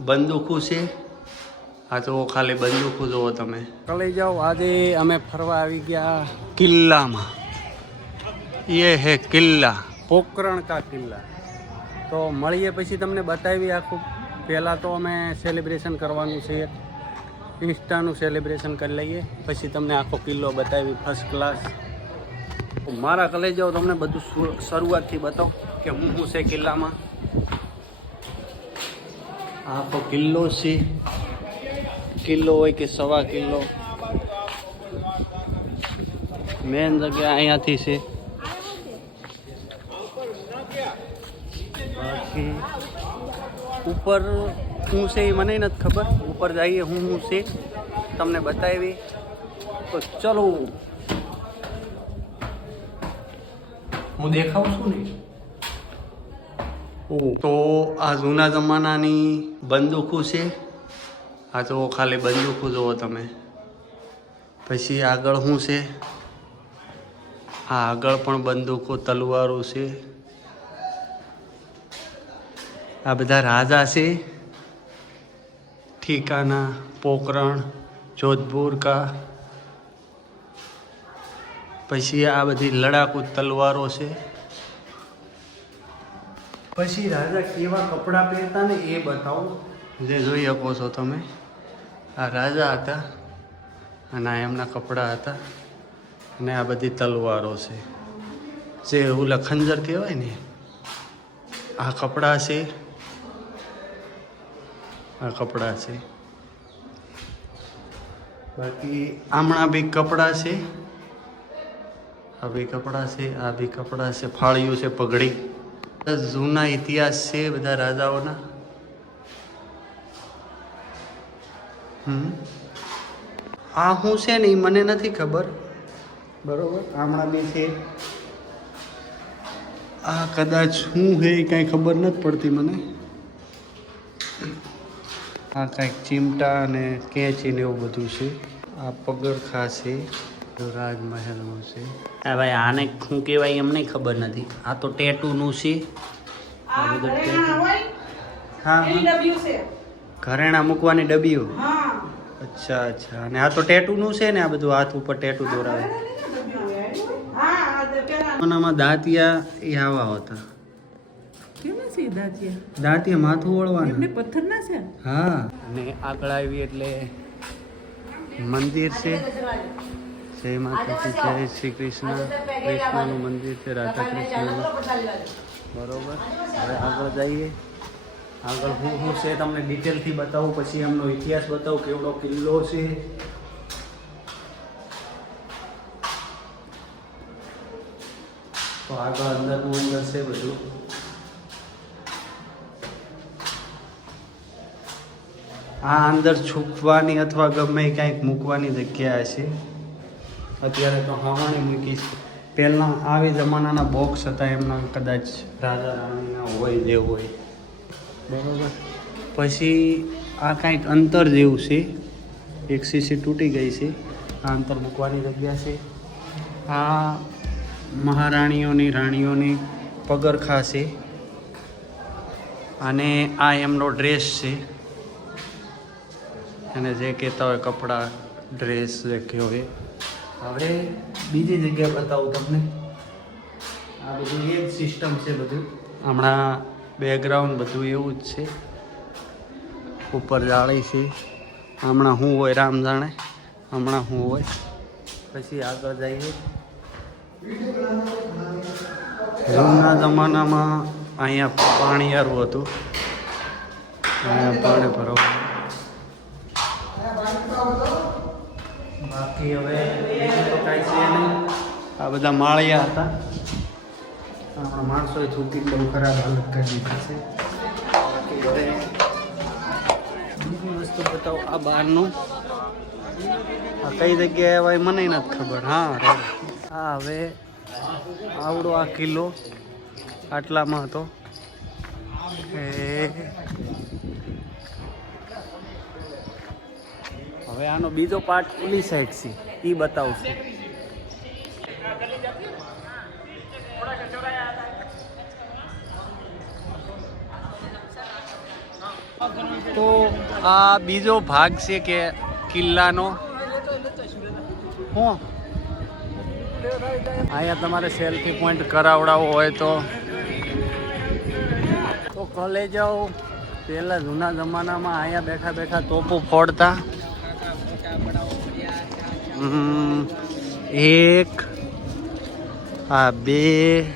બંદૂકો છે. આ તો ખાલી બંદૂકો જોવો તમે. લઈ જાઓ. આજે અમે ફરવા આવી ગયા કિલ્લામાં. ये है કિલ્લા, પોકરણ કા કિલ્લા. તો મળીએ પછી તમને બતાવી આખું. પહેલાં તો અમે સેલિબ્રેશન કરવાનું છે, ઇન્સ્ટાનું સેલિબ્રેશન કરી લઈએ, પછી તમને આખો કિલ્લો બતાવી ફર્સ્ટ ક્લાસ. મારા કલે જાઓ તમને બધું શરૂઆતથી બતાવો કે હું છે કિલ્લામાં. આખો કિલ્લો છે. કિલ્લો હોય કે સવા કિલ્લો, મેન જગ્યા અહીંયાથી છે. બાકી ઉપર શું છે એ મને નથી ખબર. ઉપર જઈએ હું છે તમને બતાવી. તો ચલો હું દેખાઉં છું ને. તો આ જૂના જમાનાની બંદૂકો છે. આ તો ખાલી બંદૂકો જુઓ તમે. પછી આગળ શું છે, આ આગળ પણ બંદૂકો તલવારો છે. આ બધા રાજા છે. ઠીકાના, પોકરણ, જોધપુર કા. પછી આ બધી લડાકુ તલવારો છે. પછી રાજા કેવા કપડાં પહેરતા ને એ બતાવો, જે જોઈ શકો છો તમે. આ રાજા હતા અને આ એમના કપડાં હતા અને આ બધી તલવારો છે. જે ઓલા ખંજર કહેવાય ને, આ કપડાં છે. આ કપડાં છે. બાકી આમણા બી કપડાં છે. આ બી કપડાં છે. આ બી કપડાં છે. ફાળિયું છે, પગડી. જૂના ઇતિહાસ છે બધા રાજાઓના. આ શું છે ને એ મને નથી ખબર. બરોબર, આમણા બી છે. આ કદાચ શું છે એ કાંઈ ખબર નથી પડતી મને. આ કાંઈક ચીમટા અને કેંચી ને એવું બધું છે. આ પગરખા છે, રાજમહેલનું છે. હા ભાઈ, આને શું કહેવાય એમ નહીં ખબર નથી. આ તો ટેટુનું છે. આ બધું ટેટુ. હા, ઘરેણા મૂકવાની ડબીઓ. અચ્છા અચ્છા. અને આ તો ટેટુનું છે ને, આ બધું હાથ ઉપર ટેટુ દોરાવે. આમાં દાંતિયા એ આવા હતા. દાંતિયા માથું વળવાનું. પથ્થરના છે. હા. અને આગળ આવી એટલે મંદિર છે. જય માતાજી, જય શ્રી કૃષ્ણ. કૃષ્ણનું મંદિર છે, રાધા કૃષ્ણનું. બરોબર. હવે આગળ જઈએ. આગળ હું છે તમને ડિટેલથી બતાવું, પછી એમનો ઇતિહાસ બતાવું, કેવડો કિલ્લો છે. તો આગળ અંદરનું અંદર છે બધું. આ અંદર છૂપવાની અથવા ગમે કંઈક મૂકવાની જગ્યા છે. અત્યારે તો હવાની મૂકી છે. પહેલાં આવી જમાનાના બોક્સ હતા એમના, કદાચ રાજા રાણીના હોય જે હોય. બરાબર. પછી આ કાંઈક અંતર જેવું છે. એક સીસી તૂટી ગઈ છે. આ અંતર મૂકવાની જગ્યા છે. આ મહારાણીઓની, રાણીઓની પગરખા છે. અને આ એમનો ડ્રેસ છે. અને જે કહેતા હોય કપડાં, ડ્રેસ જે કહ્યો એ. હવે બીજી જગ્યા બતાવું તમને. આ બધું એ જ સિસ્ટમ છે બધું. હમણાં બેકગ્રાઉન્ડ બધું એવું જ છે. ઉપર જાળી છે. હમણાં શું હોય રામ જાણે. હમણાં શું હોય. પછી આગળ જઈએ. જૂના જમાનામાં અહીંયા પાણીયારું હતું. અહીંયા પાણી ભરવાનું. બાકી હવે બીજું તો કાંઈ છે નહીં. આ બધા માળિયા હતા. આપણા માણસોએ થૂકી બહુ ખરાબ હાલત કરી દીધી છે. બાકી હવે બીજી વસ્તુ બતાવો. આ બહારનું આ કઈ જગ્યાએ આવે મને નથી ખબર. હા, હા. હવે આવડો આ કિલ્લો આટલામાં હતો. હવે આનો બીજો પાર્ટ ઓલી સાઈડ છે, એ બતાવું છું. તો આ બીજો ભાગ છે કે કિલ્લાનો. હું અહીંયા તમારે સેલ્ફી પોઈન્ટ કરાવડાવવો હોય તો કોલેજ જાઓ. પહેલા જૂના જમાનામાં અહીંયા બેઠા બેઠા તોપો ફોડતા. 1 આ 2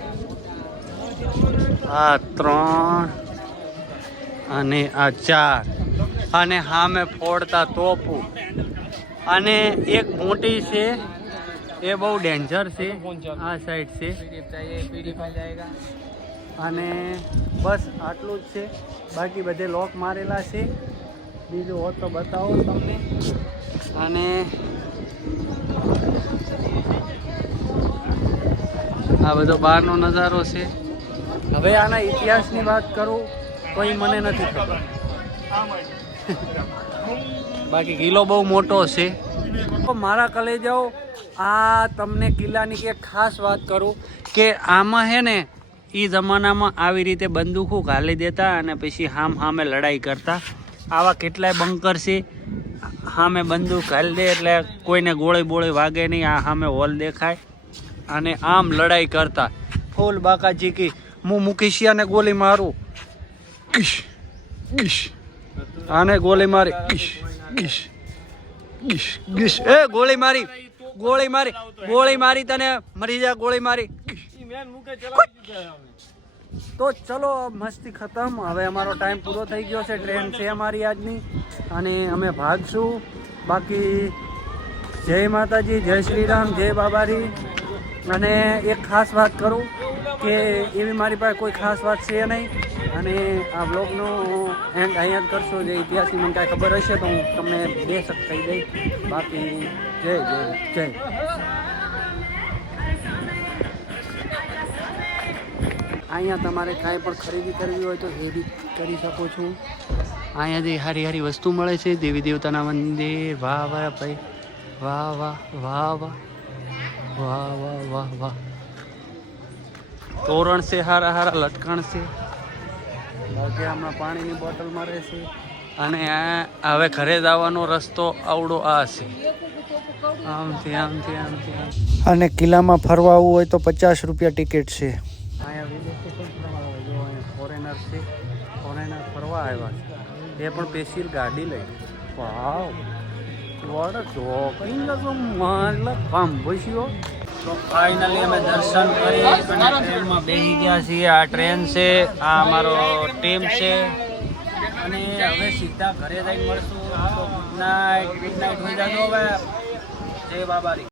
આ 3 અને આ 4 અને સામે ફોડતા તોપું. અને એક મોટી છે એ બહુ ડેન્જર છે, આ સાઈડ છે. અને બસ આટલું જ છે, બાકી બધે લોક મારેલા છે. બીજું હોત તો બતાવો તમને. અને આ બધો બહારનો નજારો છે. હવે આના ઇતિહાસની વાત કરું તો એ મને નથી ખબર. બાકી કિલ્લો બહુ મોટો છે. મારા કલેજાઓ, આ તમને કિલ્લાની એક ખાસ વાત કરું કે આમાં હે ને એ જમાનામાં આવી રીતે બંદૂકો ઘાલી દેતા અને પછી સામે લડાઈ કરતા. આવા કેટલાય બંકર છે. સામે બંદૂક ઘાલી દે એટલે કોઈને ગોળી બોળી વાગે નહીં. આ સામે હોલ દેખાય અને આમ લડાઈ કરતા. ફૂલ બાકાજી કી હું મુકેશિયાને ગોળી મારું, કિશ કિશ, આને ગોળી મારી, કિશ કિશ કિશ કિશ. એ ગોળી મારી, ગોળી મારી, ગોળી મારી, તને મરી જા, ગોળી મારી. તો ચલો મસ્તી ખતમ. હવે અમારો ટાઈમ પૂરો થઈ ગયો છે. ટ્રેન છે અમારી આજની અને અમે ભાગશું. બાકી જય માતાજી, જય શ્રી રામ, જય બાબારી. અને એક ખાસ વાત કરું કે એવી મારી પાસે કોઈ ખાસ વાત છે નહીં. અને આ બ્લોગનો એન્ડ અહીંયા જ કરશો. જે ઇતિહાસની મને કાંઈ ખબર હશે તો હું તમને 2 શબ્દ કહી દઈશ. બાકી જય જય જય. અહીંયા તમારે કાંઈ પણ ખરીદી કરવી હોય તો એ બી કરી શકો છો. અહીંયા જે સારી સારી વસ્તુ મળે છે. દેવી દેવતાના મંદિર. વાહ વાહ ભાઈ, વાહ વાહ વાહ વાહ વાહ વાહ વાહ વાહ. તોરણ છે, હારા હારા લટકણ છે. બાકી હમણાં પાણીની બોટલ મળે છે. અને હવે ઘરે જવાનો રસ્તો આવડો આ છે. આમથી આમથી આમથી આમ. અને કિલ્લામાં ફરવા આવવું હોય તો 50 રૂપિયા ટિકિટ છે. અહીંયા વિદેશી પણ ફરવા આવે. જો અહીંયા ફોરેનર છે, ફોરેનર ફરવા આવ્યા છે. એ પણ સ્પેશિયલ ગાડી લઈ. વાવ, વડ ચોકડી મતલબ કામ ભૂસ્યો. તો ફાઇનલી અમે દર્શન કરી અને ટ્રેનમાં બેસી ગયા છીએ. આ ટ્રેન છે, આ અમારો ટીમ છે. અને હવે સીધા ઘરે જઈને મળશું. તો ગુડ નાઇટ, ગુડ નાઇટ. હોઈ જાજો હવે. જય બાબારી.